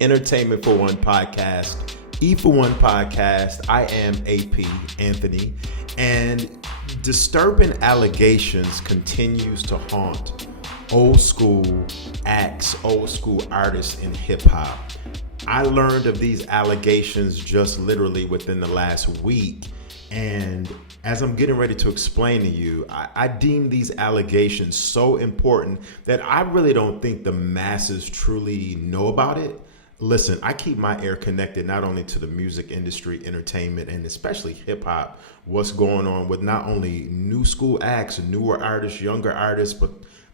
Entertainment for One podcast, E for One podcast. I am AP Anthony, and disturbing allegations continues to haunt old school acts, old school artists in hip hop. I learned of these allegations just literally within the last week, and as I'm getting ready to explain to you, I deem these allegations so important that I really don't think the masses truly know about it. Listen, I keep my ear connected not only to the music industry, entertainment, and especially hip hop, what's going on with not only new school acts, newer artists, younger artists,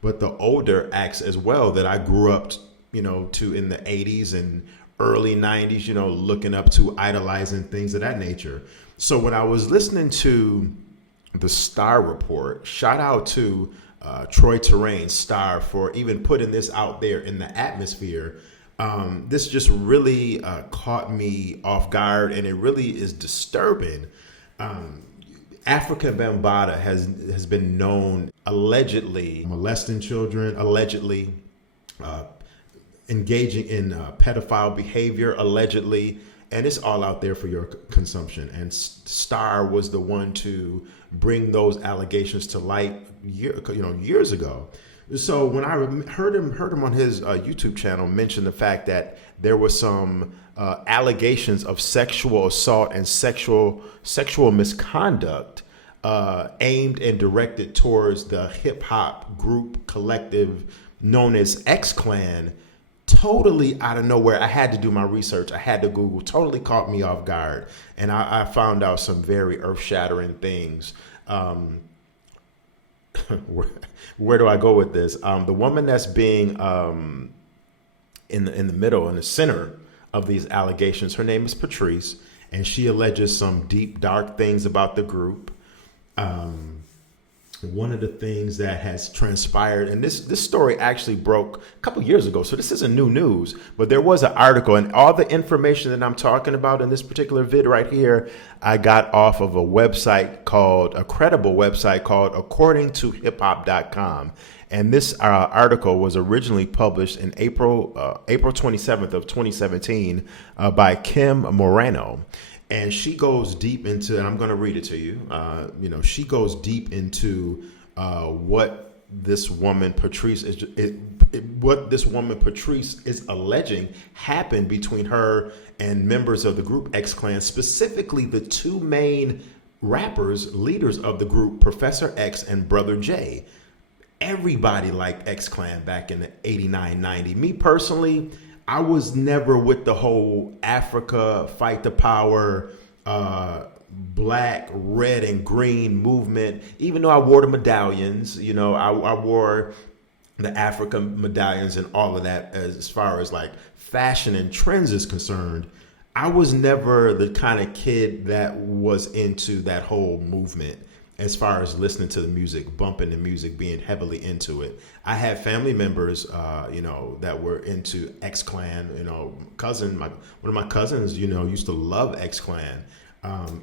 but the older acts as well that I grew up, to in the 80s and early 90s, looking up to, idolizing, things of that nature. So when I was listening to the Star Report, shout out to Troy Terrain, Star, for even putting this out there in the atmosphere. This just really caught me off guard, and it really is disturbing. Africa Bambaataa has been known allegedly molesting children, allegedly engaging in pedophile behavior, allegedly, and it's all out there for your consumption. And Star was the one to bring those allegations to light years ago. So when I heard him on his YouTube channel mention the fact that there were some allegations of sexual assault and sexual misconduct aimed and directed towards the hip hop group collective known as X Clan, totally out of nowhere, I had to do my research. I had to Google. Totally caught me off guard, and I found out some very earth-shattering things. Where do I go with this? The woman that's being in the middle, in the center of these allegations, her name is Patrice, and she alleges some deep, dark things about the group. One of the things that has transpired, and this story actually broke a couple years ago, so this isn't new news, but there was an article, and all the information that I'm talking about in this particular vid right here, I got off of a credible website called accordingtohiphop.com. And this article was originally published in April 27th of 2017 by Kim Morano. And she goes deep into, and I'm going to read it to you. She goes deep into what this woman Patrice is alleging happened between her and members of the group X Clan, specifically the two main rappers, leaders of the group, Professor X and Brother J. Everybody liked X Clan back in the 89, 90. Me personally, I was never with the whole Africa fight the power, black, red, and green movement. Even though I wore the medallions, I wore the Africa medallions and all of that as far as like fashion and trends is concerned. I was never the kind of kid that was into that whole movement as far as listening to the music, bumping the music, being heavily into it. I had family members, that were into X Clan. One of my cousins, used to love X Clan.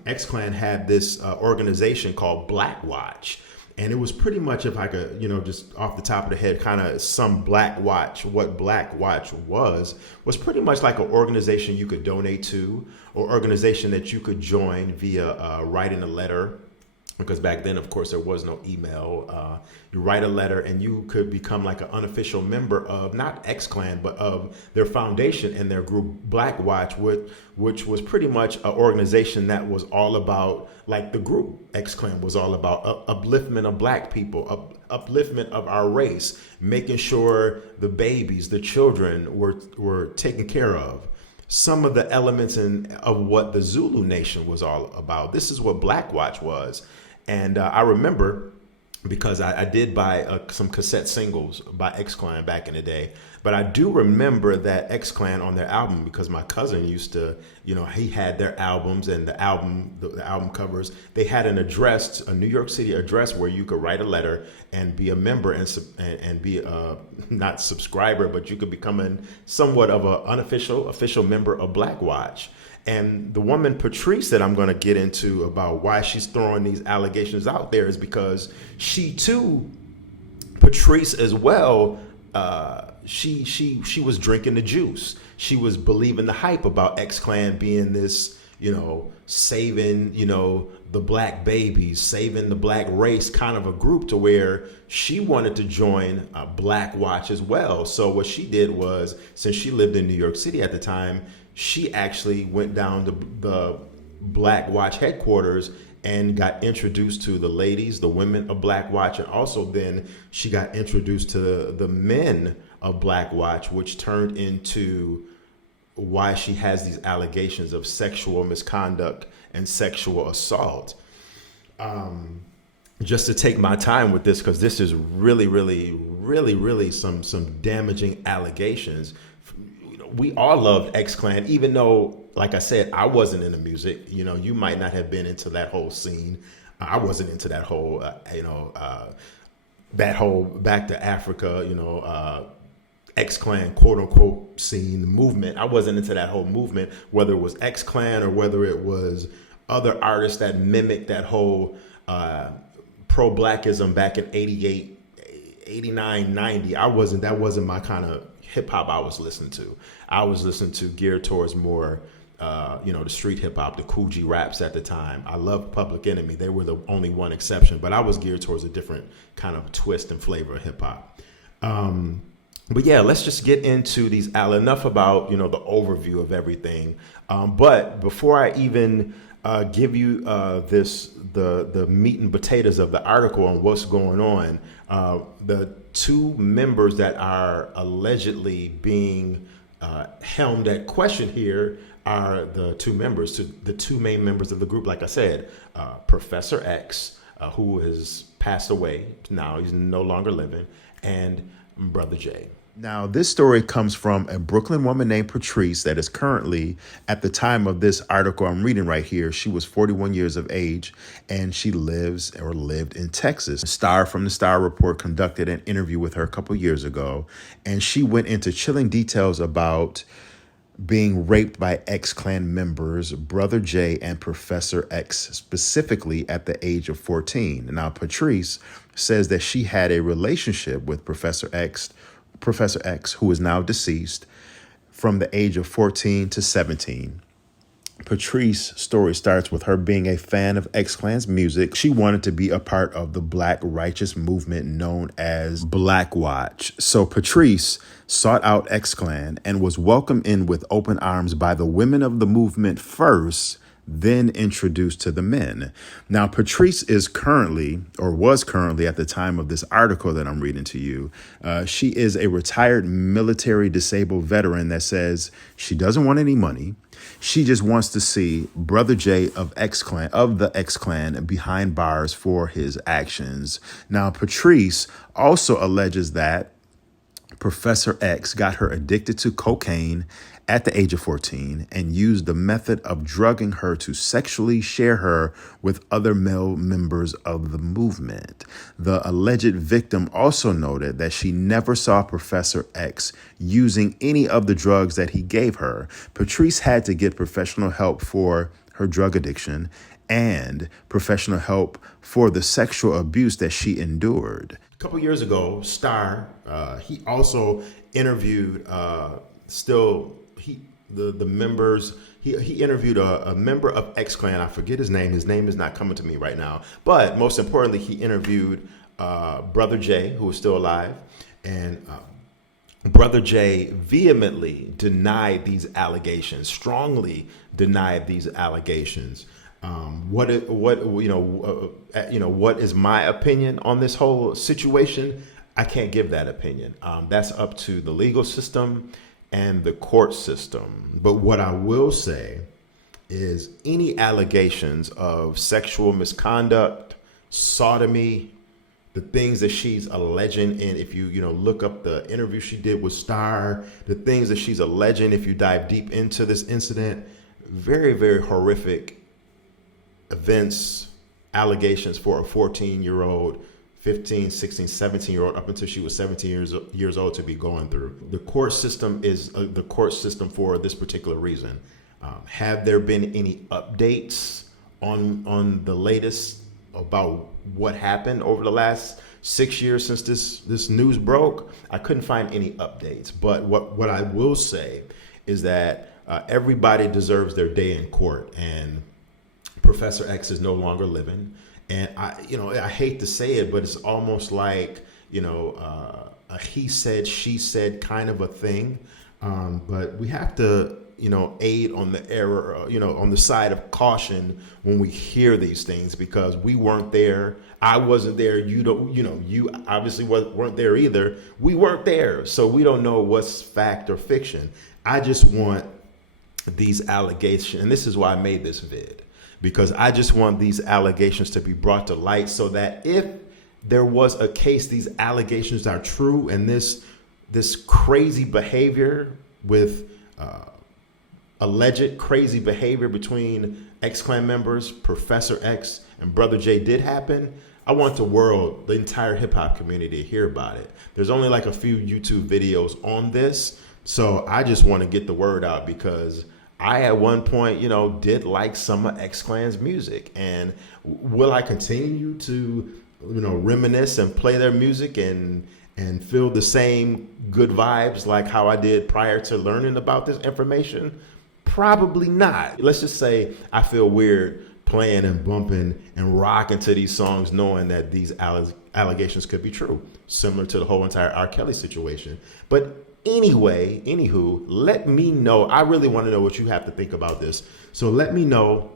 X Clan had this organization called Black Watch. And it was pretty much, if I could, just off the top of the head, kind of some Black Watch, what Black Watch was pretty much like an organization you could donate to, or organization that you could join via writing a letter. Because back then, of course, there was no email. You write a letter and you could become like an unofficial member of not X Clan, but of their foundation and their group Black Watch, which was pretty much an organization that was all about, like the group X Clan was all about, upliftment of black people, upliftment of our race, making sure the babies, the children were taken care of. Some of the elements of what the Zulu Nation was all about. This is what Black Watch was. And I remember, because I did buy some cassette singles by X Clan back in the day, but I do remember that X Clan on their album, because my cousin used to, he had their albums, and the album covers, they had an address, a New York City address where you could write a letter and be a member and be a, not subscriber, but you could become somewhat of an official member of Black Watch. And the woman Patrice that I'm going to get into about why she's throwing these allegations out there is because she too, Patrice as well, she was drinking the juice. She was believing the hype about X-Clan being this, saving, the black babies, saving the black race kind of a group, to where she wanted to join Black Watch as well. So what she did was, since she lived in New York City at the time, she actually went down to the Black Watch headquarters and got introduced to the ladies, the women of Black Watch, and also then she got introduced to the men of Black Watch, which turned into why she has these allegations of sexual misconduct and sexual assault. Just to take my time with this, because this is really some damaging allegations. We all loved X-Clan, even though, like I said, I wasn't into music. You might not have been into that whole scene. I wasn't into that whole, that whole back to Africa, X-Clan, quote unquote, scene, movement. I wasn't into that whole movement, whether it was X-Clan or whether it was other artists that mimicked that whole pro-blackism back in 88, 89, 90. That wasn't my kind of hip hop I was listening to. I was listening to geared towards more, the street hip hop, the Cool G raps at the time. I loved Public Enemy. They were the only one exception, but I was geared towards a different kind of twist and flavor of hip hop. But yeah, let's just get into these. Enough about, the overview of everything. But before I even give you the meat and potatoes of the article on what's going on, the two members that are allegedly being helmed at question here are the two main members of the group. Like I said, Professor X, who has passed away now, he's no longer living, and Brother J. Now, this story comes from a Brooklyn woman named Patrice that is currently, at the time of this article I'm reading right here, she was 41 years of age, and she lived in Texas. Star from the Star Report conducted an interview with her a couple years ago, and she went into chilling details about being raped by X-Clan members, Brother J and Professor X, specifically at the age of 14. Now, Patrice says that she had a relationship with Professor X, who is now deceased, from the age of 14 to 17. Patrice's story starts with her being a fan of X-Clan's music. She wanted to be a part of the Black righteous movement known as Black Watch. So Patrice sought out X-Clan and was welcomed in with open arms by the women of the movement first, then introduced to the men. Now, Patrice was currently at the time of this article that I'm reading to you, she is a retired military disabled veteran that says she doesn't want any money. She just wants to see Brother J of the X-Clan behind bars for his actions. Now, Patrice also alleges that Professor X got her addicted to cocaine at the age of 14 and used the method of drugging her to sexually share her with other male members of the movement. The alleged victim also noted that she never saw Professor X using any of the drugs that he gave her. Patrice had to get professional help for her drug addiction and professional help for the sexual abuse that she endured. A couple years ago, Star, he also interviewed the members. He interviewed a member of X-Clan. I forget his name. His name is not coming to me right now. But most importantly, he interviewed Brother J, who is still alive. And Brother J vehemently denied these allegations, strongly denied these allegations. What is my opinion on this whole situation? I can't give that opinion. That's up to the legal system and the court system. But what I will say is any allegations of sexual misconduct, sodomy, the things that she's alleging, and if you look up the interview she did with Star, the things that she's alleging, if you dive deep into this incident, very, very horrific events, allegations for a 14-year-old, 15, 16, 17-year-old, up until she was 17 years old to be going through. The court system is the court system for this particular reason. Have there been any updates on the latest about what happened over the last 6 years since this news broke? I couldn't find any updates. But what I will say is that everybody deserves their day in court, and Professor X is no longer living. And I hate to say it, but it's almost like, a he said, she said kind of a thing. But we have to, aid on the error, on the side of caution when we hear these things, because we weren't there. I wasn't there. You obviously weren't there either. We weren't there. So we don't know what's fact or fiction. I just want these allegations, and this is why I made this vid, because I just want these allegations to be brought to light, so that if there was a case, these allegations are true, and this crazy behavior with alleged crazy behavior between X-Clan members, Professor X and Brother J did happen, I want the entire hip hop community to hear about it. There's only like a few YouTube videos on this, so I just want to get the word out, because I at one point, did like some of X-Clan's music, and will I continue to, reminisce and play their music and feel the same good vibes like how I did prior to learning about this information? Probably not. Let's just say I feel weird playing and bumping and rocking to these songs, knowing that these allegations could be true, similar to the whole entire R. Kelly situation. But anywho, let me know. I really want to know what you have to think about this. So let me know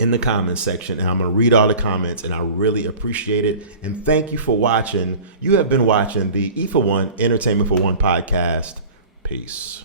in the comments section, and I'm going to read all the comments, and I really appreciate it. And thank you for watching. You have been watching the E for One Entertainment for One podcast. Peace.